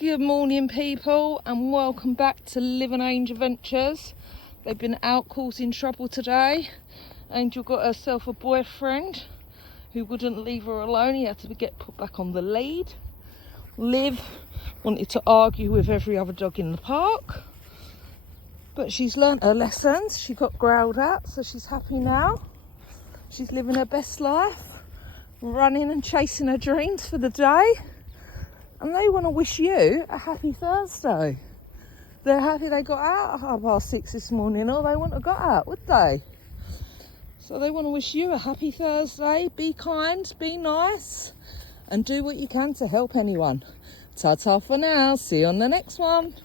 Good morning, people, and welcome back to Liv and Angel Adventures. They've been out causing trouble today. Angel got herself a boyfriend who wouldn't leave her alone. He had to get put back on the lead. Liv wanted to argue with every other dog in the park, but she's learnt her lessons. She got growled at, so she's happy now. She's living her best life, running and chasing her dreams for the day. And they want to wish you a happy Thursday. They're happy they got out at 6:30 this morning, or they wouldn't have got out, would they? So they want to wish you a happy Thursday. Be kind, be nice, and do what you can to help anyone. Ta-ta for now. See you on the next one.